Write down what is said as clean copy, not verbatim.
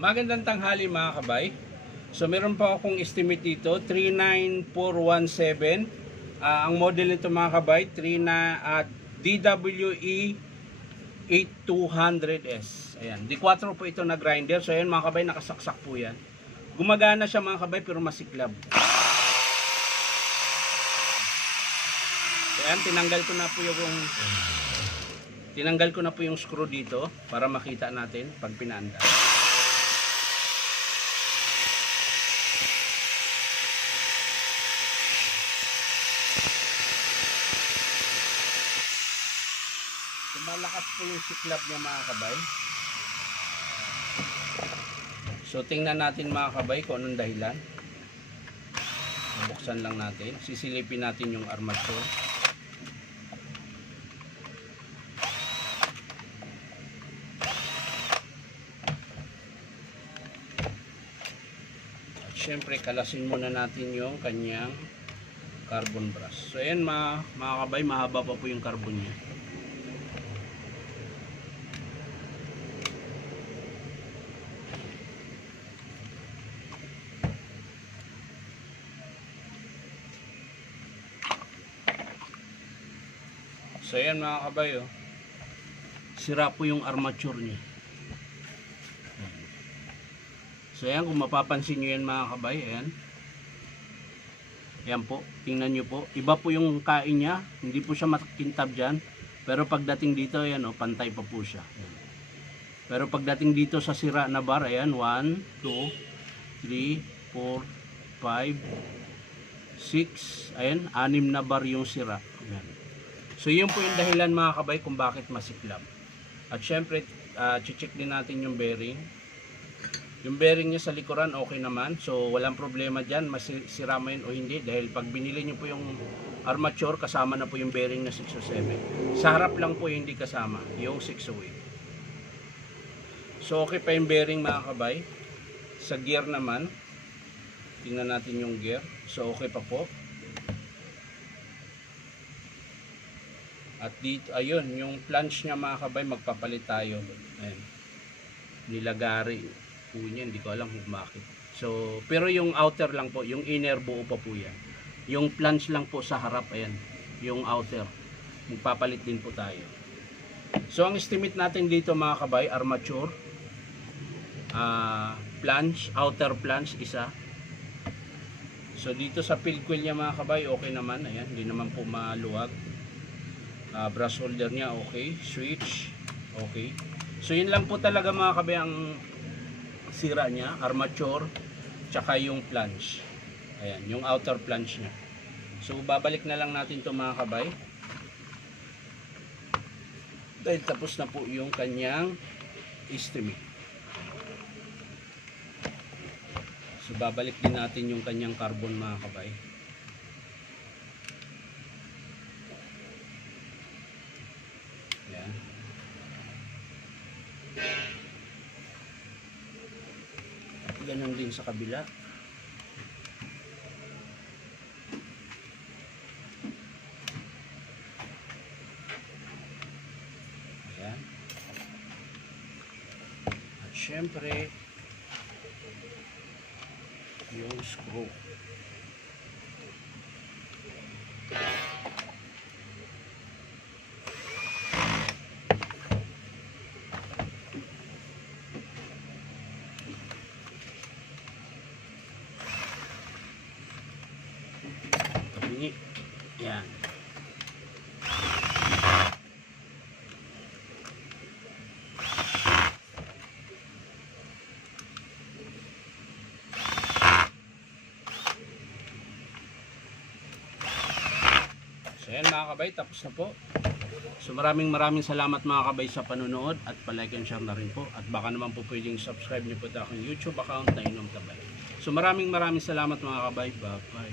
Magandang tanghali mga kabay. So meron pa akong estimate dito, 39417. Ang model nito mga kabay, DWE 8200S. Ayan, D4 po ito na grinder. So ayan mga kabay, nakasaksak po yan. Gumagana siya mga kabay pero masiklab. So ayan, tinanggal ko na po yung screw dito para makita natin pag pinaandar. Malakas po yung siklab niya mga kabay. So tingnan natin mga kabay kung anong dahilan. Buksan lang natin. Sisilipin natin yung armature. At syempre kalasin muna natin yung kanyang carbon brush. So ayan mga kabay, mahaba pa po yung carbon niya. So ayan mga kabay, oh. Sira po yung armature niya. So ayan, kung mapapansin nyo yan mga kabay, ayan. Ayan po, tingnan nyo po. Iba po yung kain niya, hindi po siya makintab dyan. Pero pagdating dito, ayan, oh, pantay pa po siya. Ayan. Pero pagdating dito sa sira na bar, ayan, 1, 2, 3, 4, 5, 6, ayan, 6 na bar yung sira. Ayan. So yun po yung dahilan mga kabay kung bakit masiklab. At syempre, check din natin yung bearing. Yung bearing niya sa likuran okay naman. So walang problema dyan, masira man yun o hindi. Dahil pag binili nyo po yung armature, kasama na po yung bearing na 607. Sa harap lang po yung hindi kasama, yung 608. So okay pa yung bearing mga kabay. Sa gear naman, tingnan natin yung gear. So okay pa po. At dito, ayun, yung flange niya mga kabay, magpapalit tayo. Ayan. Nilagari po niya, hindi ko alam kung bakit. So, pero yung outer lang po, yung inner buo pa po yan. Yung flange lang po sa harap, ayan, yung outer. Magpapalit din po tayo. So, ang estimate natin dito mga kabay, armature, flange, outer flange, isa. So, dito sa field coil niya mga kabay, okay naman, ayan, hindi naman po maluwag. Brush holder niya okay, switch okay. So yun lang po talaga mga kabay ang sira niya, armature tsaka yung flange. Ayan, yung outer flange niya. So babalik na lang natin to mga kabay. Dahil tapos na po yung kanyang estimate. So babalik din natin yung kanyang carbon mga kabay. Ganun din sa kabila. Ayan. At syempre yung screw. Yan. So yan mga kabay, tapos na po. So maraming salamat mga kabay sa panonood at palike and share na rin po. At baka naman po pwedeng subscribe niyo po sa aking YouTube account na Inom Tabay. So maraming salamat mga kabay. Bye bye.